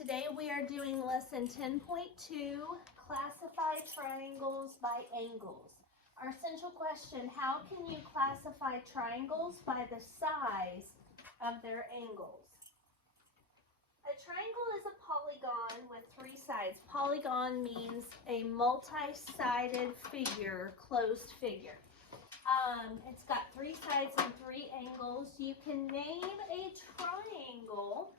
Today we are doing lesson 10.2, classify triangles by angles. Our essential question, how can you classify triangles by the size of their angles? A triangle is a polygon with three sides. Polygon means a multi-sided figure, closed figure. It's got three sides and three angles. You can name a triangle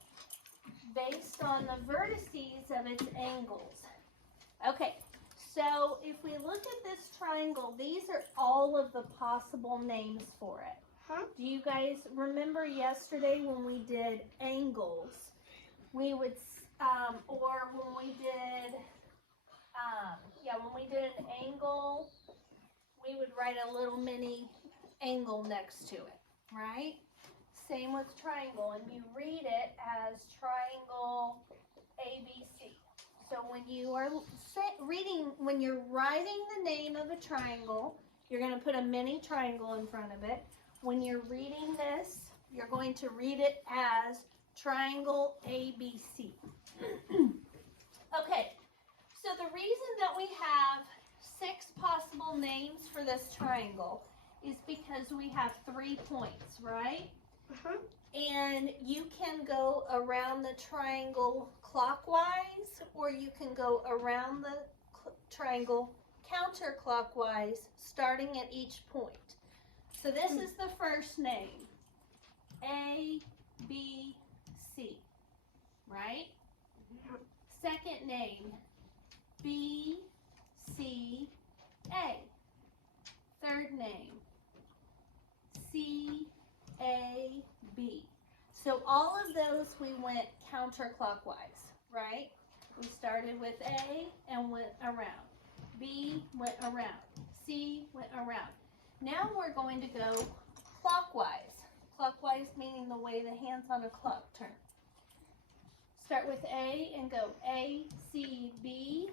based on the vertices of its angles. Okay, so if we look at this triangle, these are all of the possible names for it. Do you guys remember yesterday when we did angles? We would, or when we did, when we did an angle, we would write a little mini angle next to it, right? Same with triangle, and you read it as triangle ABC. So when you are when you're writing the name of a triangle, you're going to put a mini triangle in front of it. When you're reading this, you're going to read it as triangle ABC. Okay, so the reason that we have 6 possible names for this triangle is because we have 3 points, right? And you can go around the triangle clockwise, or you can go around the triangle counterclockwise, starting at each point. So this is the first name, A, B, C, right? Second name, B, C, A. Third name, C, A, B. So all of those we went counterclockwise, right? We started with A and went around. B went around. C went around. Now we're going to go clockwise. Clockwise meaning the way the hands on a clock turn. Start with A and go A, C, B.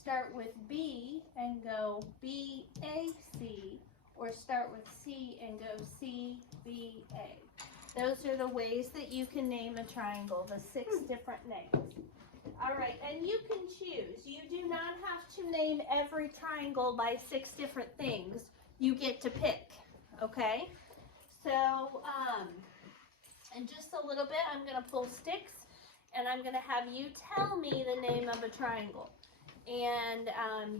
Start with B and go B, A, C. Or start with C and go C, B, A. Those are the ways that you can name a triangle, the 6 different names. All right, and you can choose. You do not have to name every triangle by 6 different things. You get to pick, okay? So, in just a little bit, I'm going to pull sticks, and I'm going to have you tell me the name of a triangle. And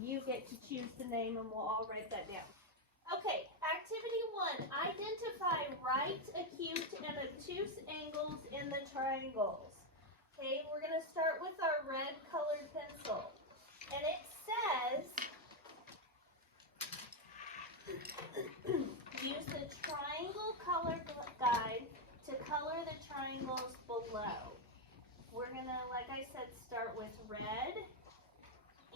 you get to choose the name, and we'll all write that down. Okay, activity 1, identify right, acute, and obtuse angles in the triangles. Okay, we're going to start with our red colored pencil. And it says, use the triangle color guide to color the triangles below. We're going to, like I said, start with red.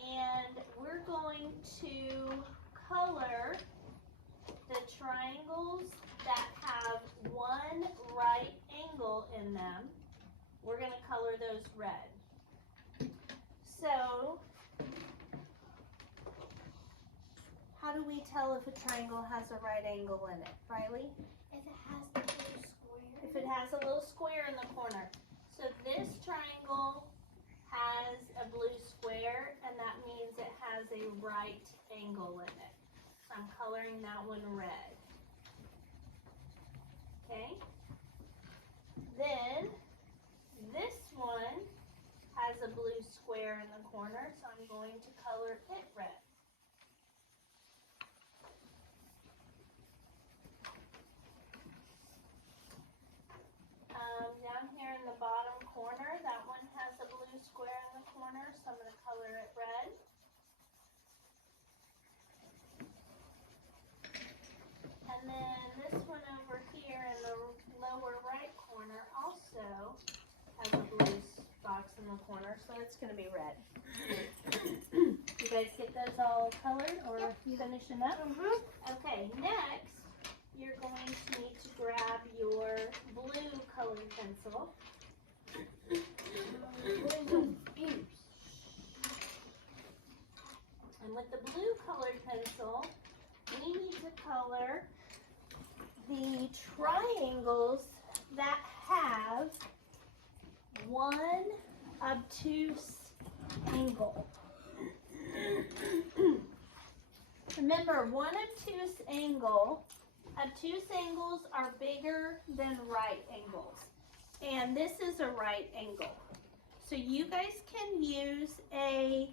And we're going to color the triangles that have one right angle in them. We're going to color those red. So, how do we tell if a triangle has a right angle in it, Riley? If it has a little square. If it has a little square in the corner. So this triangle has a blue square, and that means it has a right angle in it. So I'm coloring that one red. Okay. Then this one has a blue square in the corner, so I'm going to color it red. Down here in the bottom corner, that one has a blue square in the corner, so I'm going to color it red. And then this one over here in the lower right corner also has a blue box in the corner, so it's going to be red. You guys get those all colored or finishing up? Okay, next you're going to need to grab your blue colored pencil. And with the blue colored pencil, we need to color the triangles that have one obtuse angle. Remember, one obtuse angles are bigger than right angles. And this is a right angle. So you guys can use a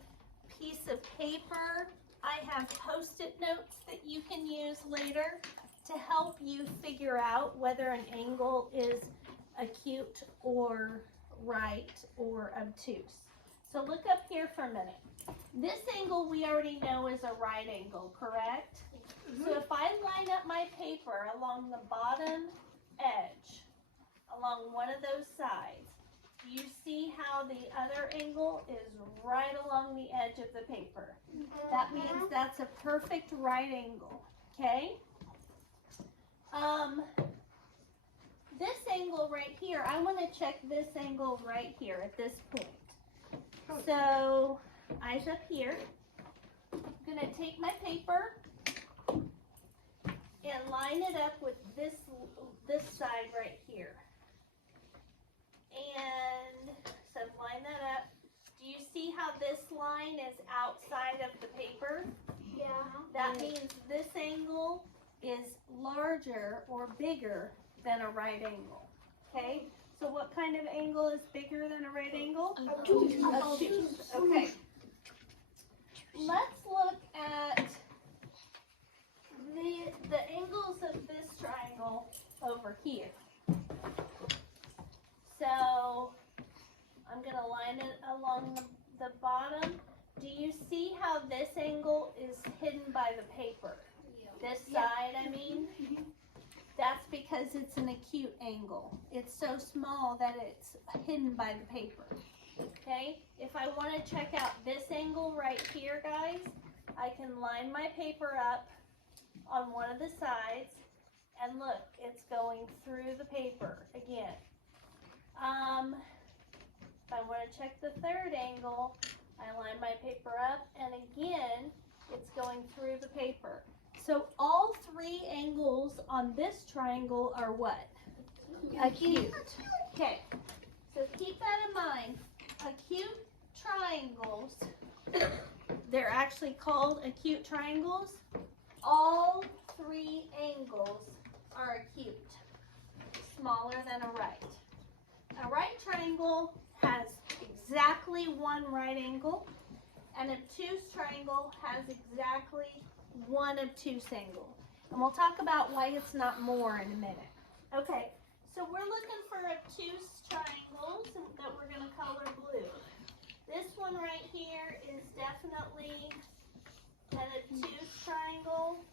piece of paper. I have Post-it notes that you can use later to help you figure out whether an angle is acute or right or obtuse. So look up here for a minute. This angle we already know is a right angle, correct? So if I line up my paper along the bottom edge, along one of those sides, you see how the other angle is right along the edge of the paper. That means that's a perfect right angle, okay? This angle right here, I want to check this angle right here at this point. So, eyes up here. I'm going to take my paper and line it up with this side right here. And so line that up. Do you see how this line is outside of the paper? Yeah. That means this angle is larger or bigger than a right angle. Okay? So what kind of angle is bigger than a right angle? Obtuse. Okay. Let's look at the angles of this triangle over here. So I'm going to line it along the bottom. Do you see how this angle is hidden by the paper? This side, I mean? That's because it's an acute angle. It's so small that it's hidden by the paper. Okay? If I want to check out this angle right here, guys, I can line my paper up on one of the sides, and look, it's going through the paper again. If I want to check the third angle, I line my paper up, and again, it's going through the paper. So all three angles on this triangle are what? Acute. Okay, so keep that in mind. Acute triangles, they're actually called acute triangles. All three angles are acute, smaller than a right. A right triangle has exactly one right angle. An obtuse triangle has exactly one obtuse angle. And we'll talk about why it's not more in a minute. Okay, so we're looking for obtuse triangles that we're going to color blue. This one right here is definitely an obtuse triangle,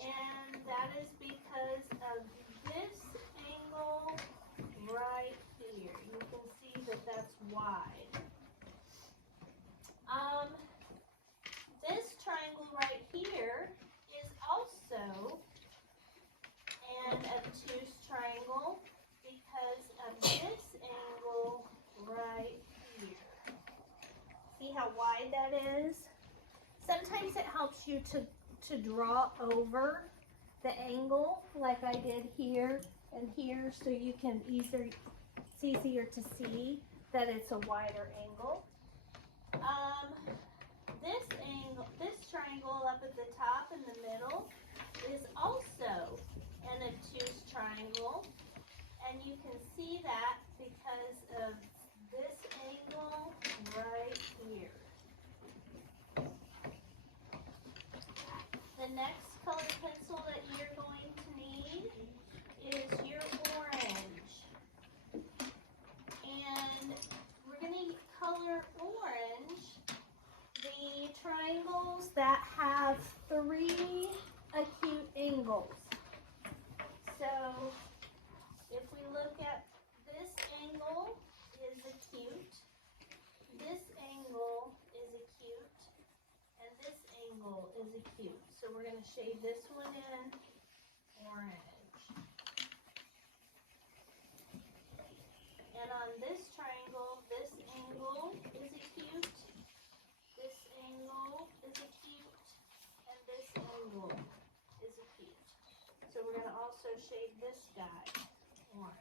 and that is because of this angle right here. You can see that that's wide. This triangle right here is also an obtuse triangle because of this angle right here. See how wide that is? Sometimes it helps you to draw over the angle like I did here and here, so you can it's easier to see that it's a wider angle. This triangle up at the top in the middle is also an obtuse triangle, and you can see that because of this angle right here. The next colored pencil that you're going to need is your orange. And we're going to color orange the triangles that have three acute angles. So if we look at this angle is acute, this angle is acute, and this angle is acute. So we're going to shade this one in orange. And on this triangle, this angle is acute, this angle is acute, and this angle is acute. So we're going to also shade this guy orange.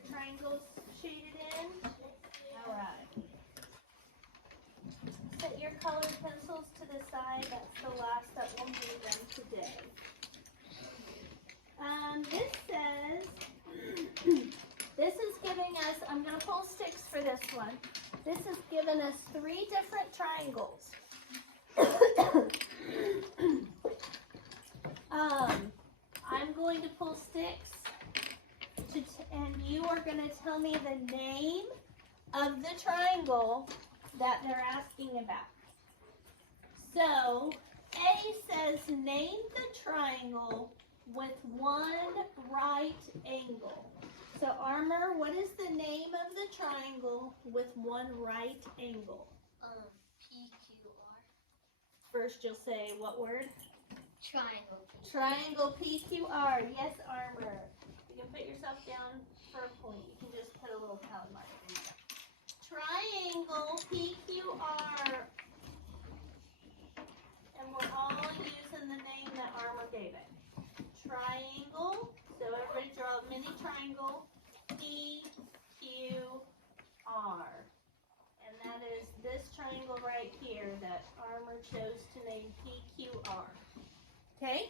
your triangles shaded in? All right. Set your colored pencils to the side. That's the last that we'll do them today. This says, this is giving us, I'm going to pull sticks for this one. This is giving us 3 different triangles. I'm going to pull sticks, and you are going to tell me the name of the triangle that they're asking about. So, A says, name the triangle with one right angle. So, Armor, what is the name of the triangle with one right angle? PQR. First, you'll say what word? Triangle. Triangle PQR. Yes, Armor. You can put yourself down for a point. You can just put a little pound mark in there. Triangle PQR. And we're all using the name that Armor gave it. Triangle. So everybody draw a mini triangle. PQR. And that is this triangle right here that Armor chose to name PQR. Okay?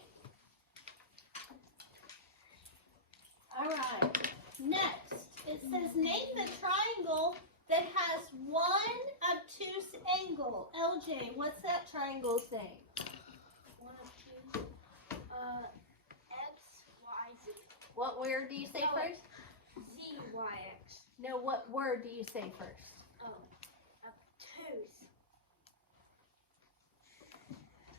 All right. Next, it says name the triangle that has one obtuse angle. LJ, what's that triangle's name? One of two. X, Y, Z. What word do you say first? Z, Y, X. No, what word do you say first? Oh, obtuse.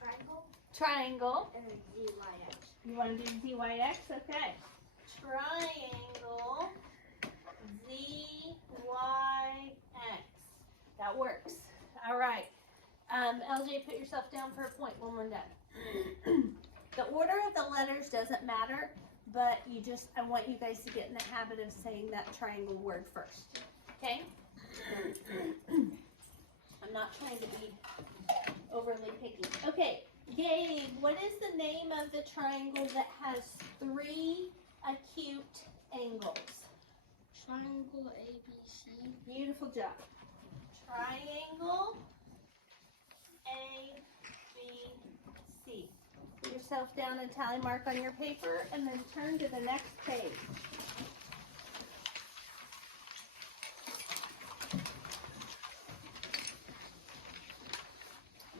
Triangle. Triangle. And then Z, Y, X. You want to do ZYX? Okay. Triangle ZYX. That works. All right. LJ, put yourself down for a point when we're done. The order of the letters doesn't matter, but I want you guys to get in the habit of saying that triangle word first. Okay? I'm not trying to be overly picky. Okay. Gabe, what is the name of the triangle that has 3 acute angles? Triangle ABC. Beautiful job. Triangle ABC. Put yourself down and tally mark on your paper and then turn to the next page.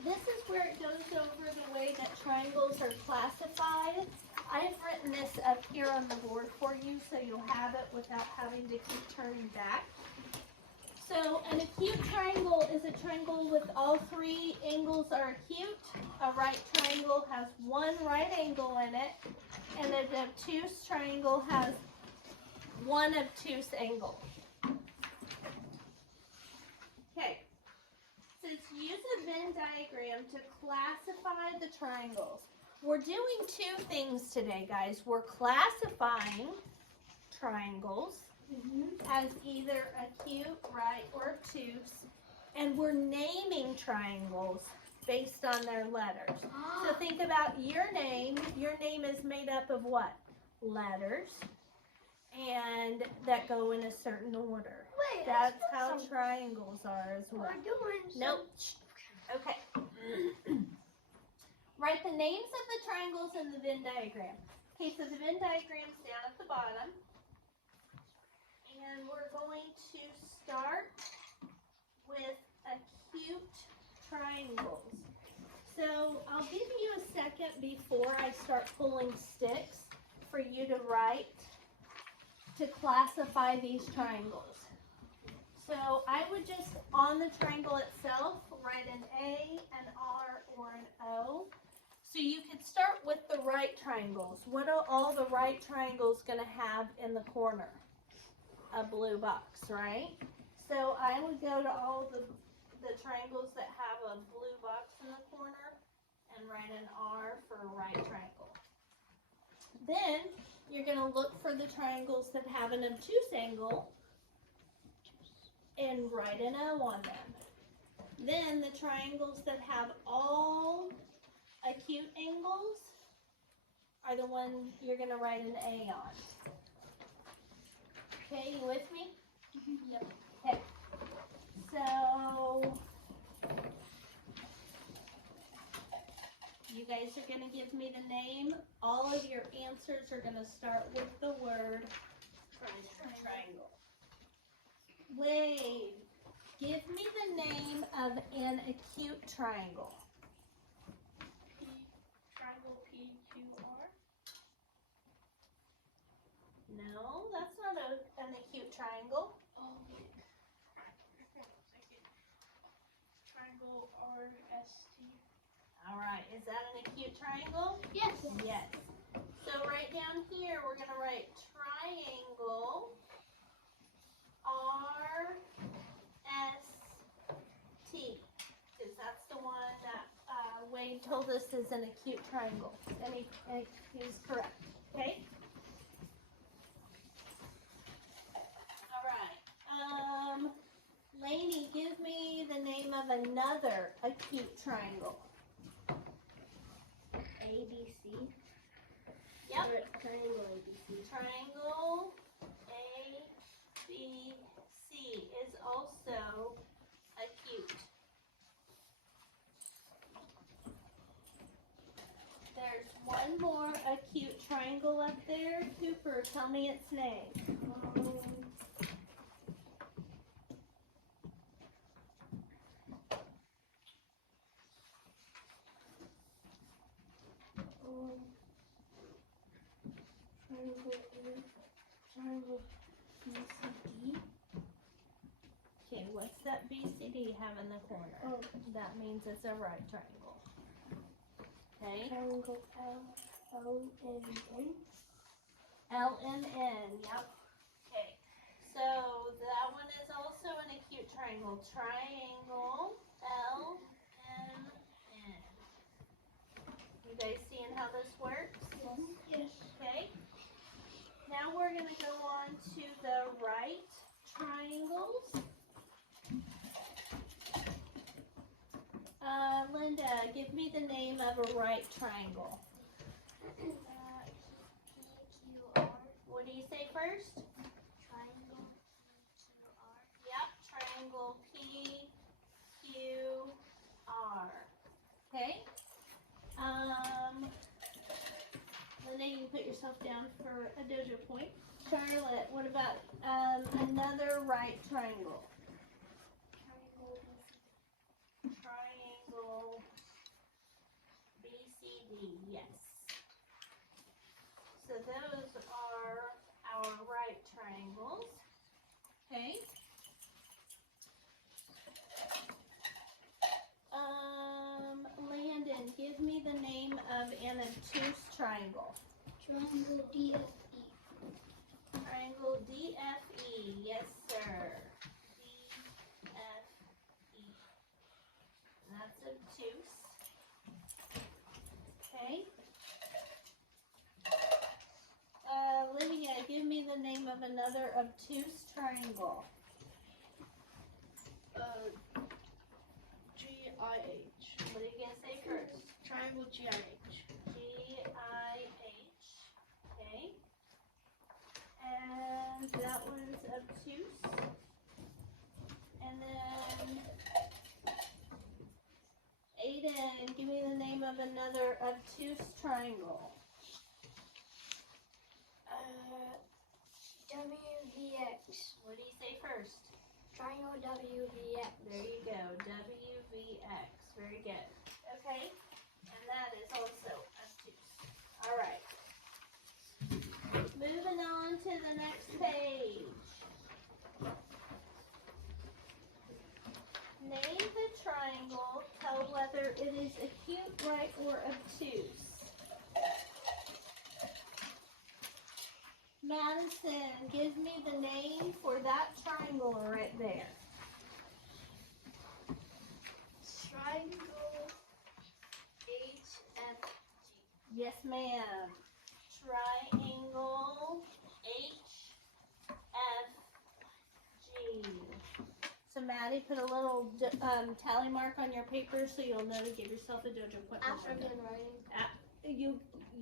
This is where it goes over the way that triangles are classified. I've written this up here on the board for you so you'll have it without having to keep turning back. So an acute triangle is a triangle with all 3 angles are acute. A right triangle has 1 right angle in it, and an obtuse triangle has 1 obtuse angle. Okay. Says use a Venn diagram to classify the triangles. We're doing 2 things today, guys. We're classifying triangles as either acute, right, or obtuse, and we're naming triangles based on their letters. So think about your name. Your name is made up of what? Letters, and that go in a certain order. Wait, That's how triangles are as well. We're doing Nope. Okay. Write the names of the triangles in the Venn diagram. Okay, so the Venn diagram's down at the bottom. And we're going to start with acute triangles. So I'll give you a second before I start pulling sticks for you to write to classify these triangles. So I would just, on the triangle itself, write an A, an R, or an O. So you could start with the right triangles. What are all the right triangles going to have in the corner? A blue box, right? So I would go to all the triangles that have a blue box in the corner and write an R for a right triangle. Then you're going to look for the triangles that have an obtuse angle and write an O on them. Then the triangles that have all acute angles are the ones you're going to write an A on. Okay, you with me? Yep. Okay. So you guys are going to give me the name. All of your answers are going to start with the word triangle. Wade, give me the name of an acute triangle. Triangle PQR. No, that's not an acute triangle. Oh, triangle RST. All right, is that an acute triangle? Yes. Yes. So right down here, we're going to write triangle RST, because that's the one that Wade told us is an acute triangle, and he's correct. Okay. All right. Lainey, give me the name of another acute triangle. ABC. Yep. Triangle ABC. Triangle ABC is also acute. There's one more acute triangle up there. Cooper, tell me its name. Triangle BCD. Okay, what's that BCD have in the corner? Oh. That means it's a right triangle. Okay. Triangle LNN. LNN, yep. Okay, so that one is also an acute triangle. Triangle LNN. You guys seeing how this works? Yes. Okay. Now we're going to go on to the right triangles. Linda, give me the name of a right triangle. PQR. What do you say first? Triangle PQR. Yep, triangle PQR. Okay. Linda, you can put yourself down for a dojo point. Charlotte, what about another right triangle? Triangle BCD, yes. So those are our right triangles. Okay. Landon, give me the name of an obtuse triangle. Triangle DFE. Triangle DFE, yes sir. DFE. That's obtuse. Okay. Lydia, give me the name of another obtuse triangle. GIH. What are you going to say first? Triangle GIH. GIH. Okay. And that one's obtuse. And then Aiden, give me the name of another obtuse triangle. WVX. What do you say first? Triangle WVX. There you go. WVX. Very good. Okay. And that is also obtuse. All right. Moving on to the next page. Name the triangle. Tell whether it is acute, right, or obtuse. Madison, give me the name for that triangle right there. Triangle HFG. Yes, ma'am. Triangle HFG. So Maddie, put a little tally mark on your paper so you'll know to give yourself a dojo point. After I'm done writing.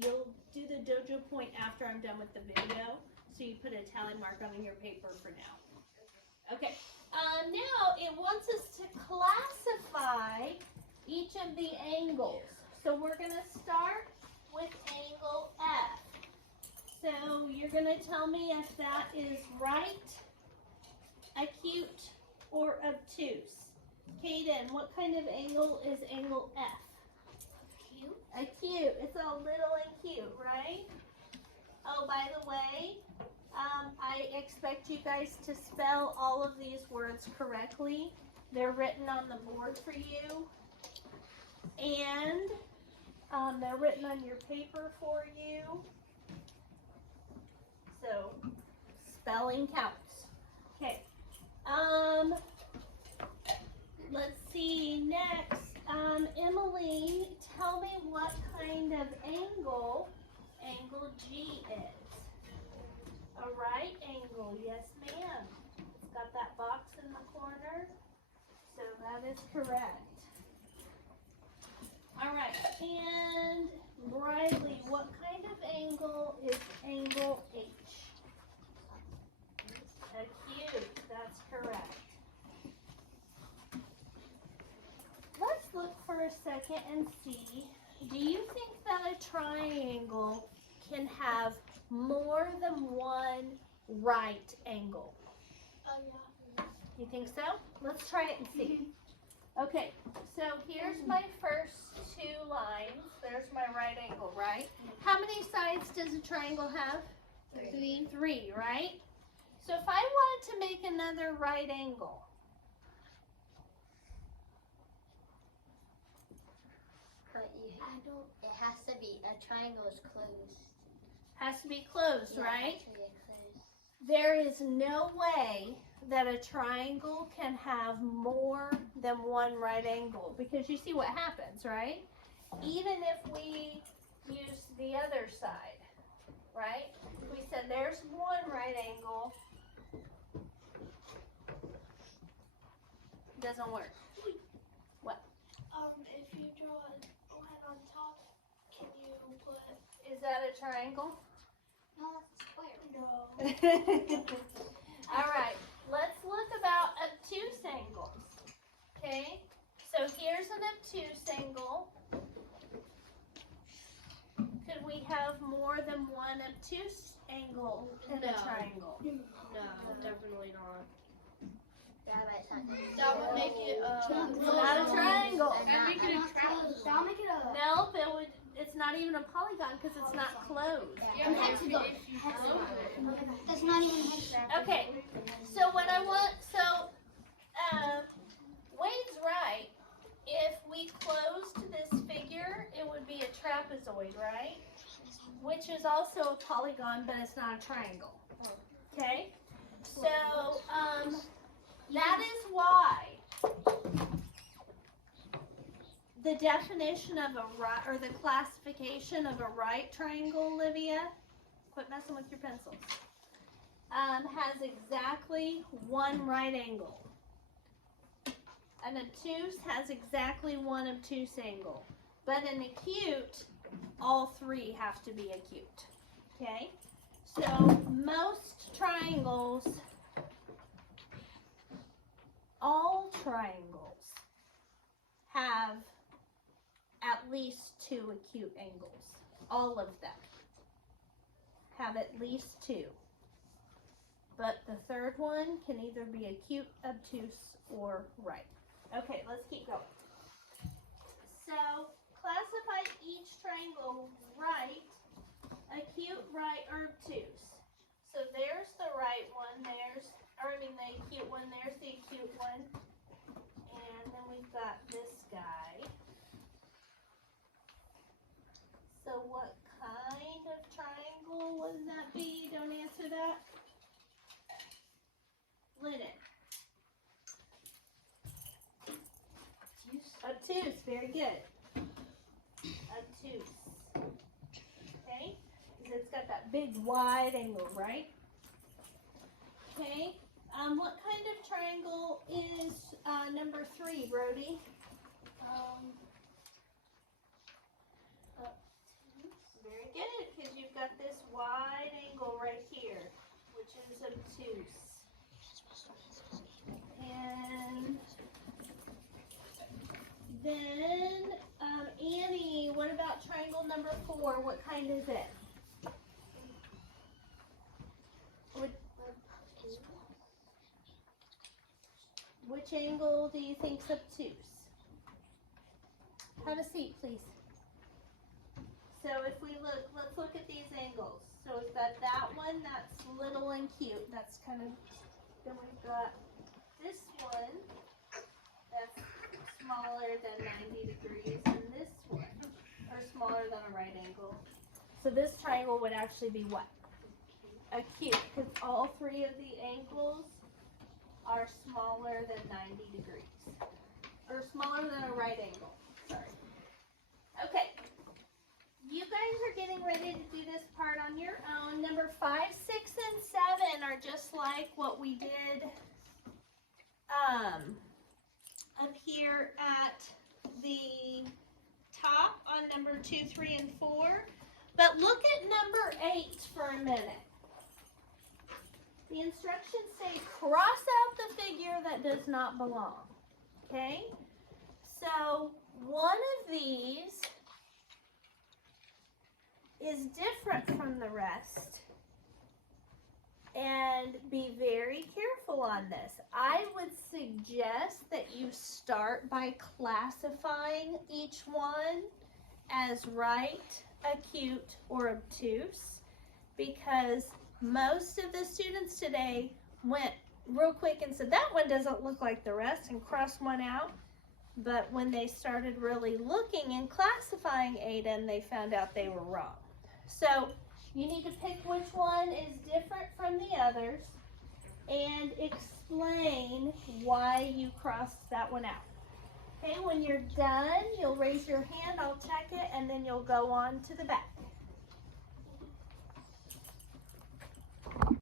You'll do the dojo point after I'm done with the video, So you put a tally mark on your paper for now. Okay. Now it wants us to classify each of the angles. So we're going to start with angle F. So you're going to tell me if that is right, acute, or obtuse. Kaden, what kind of angle is angle F? Acute. Acute. It's a little acute, right? Oh, by the way, I expect you guys to spell all of these words correctly. They're written on the board for you. And they're written on your paper for you. So, spelling counts. Okay. Let's see, next. Emily, tell me what kind of angle G is. A right angle, yes ma'am. It's got that box in the corner, so that is correct. All right, and Briley, what kind of angle is angle H? Acute, that's correct. Let's look for a second and see, do you think that a triangle can have more than one right angle? Yeah. You think so? Let's try it and see. Okay, so here's my first two lines. There's my right angle, right? How many sides does a triangle have? Three. Three, right? So if I wanted to make another right angle, It has to be, a triangle is closed. has to be closed, Yeah, right? it has to be closed. There is no way that a triangle can have more than one right angle, because you see what happens, right? Even if we use the other side, right? We said there's one right angle. Doesn't work. If you draw one on top, can you put? Is that a triangle? No, that's a square. No. All right, let's look about obtuse angles. Okay, so here's an obtuse angle. Could we have more than one obtuse angle in a No. triangle? No, definitely not. Yeah, but it's not gonna That would make it It's not a triangle. That'd make it a triangle. That'll make it a. Nope, it would. It's not even a polygon because it's not closed. Yeah, Hexagon. That's not even hexagon. Okay, so what I want, Wade's right. If we closed this figure, it would be a trapezoid, right? Which is also a polygon, but it's not a triangle. Okay? So, that is why the definition of a right, or the classification of a right triangle, Olivia, quit messing with your pencils, has exactly one right angle. An obtuse has exactly one obtuse angle. But an acute, all three have to be acute. Okay? So most triangles, all triangles, have at least two acute angles. All of them have at least two. But the third one can either be acute, obtuse, or right. Okay, let's keep going. So, classify each triangle right, acute, right, or obtuse. So there's the right one, the acute one, there's the acute one. And then we've got this guy. So what kind of triangle would that be? Don't answer that. Linen. Obtuse, very good. Obtuse. Okay? Because it's got that big wide angle, right? Okay. What kind of triangle is number 3, Brody? Very good, because you've got this wide angle right here. is obtuse. And then, Annie, what about triangle number 4? What kind is it? Which angle do you think's obtuse? Have a seat, please. So if we look, let's look at these angles. So we've got that one, that's little and cute. That's kind of, then we've got this one, that's smaller than 90 degrees, and this one, or smaller than a right angle. So this triangle would actually be what? Acute, because all 3 of the angles are smaller than 90 degrees. Or smaller than a right angle, sorry. Okay, you guys are getting ready to do this part on your own. Number 5, 6, and 7 are just like what we did up here at the top on number 2, 3, and 4. But look at number 8 for a minute. The instructions say cross out the figure that does not belong. Okay? So one of these is different from the rest. And be very careful on this. I would suggest that you start by classifying each one as right, acute, or obtuse, because most of the students today went real quick and said, that one doesn't look like the rest, and crossed one out. But when they started really looking and classifying Aiden, they found out they were wrong. So you need to pick which one is different from the others and explain why you crossed that one out. Okay, when you're done, you'll raise your hand, I'll check it, and then you'll go on to the back.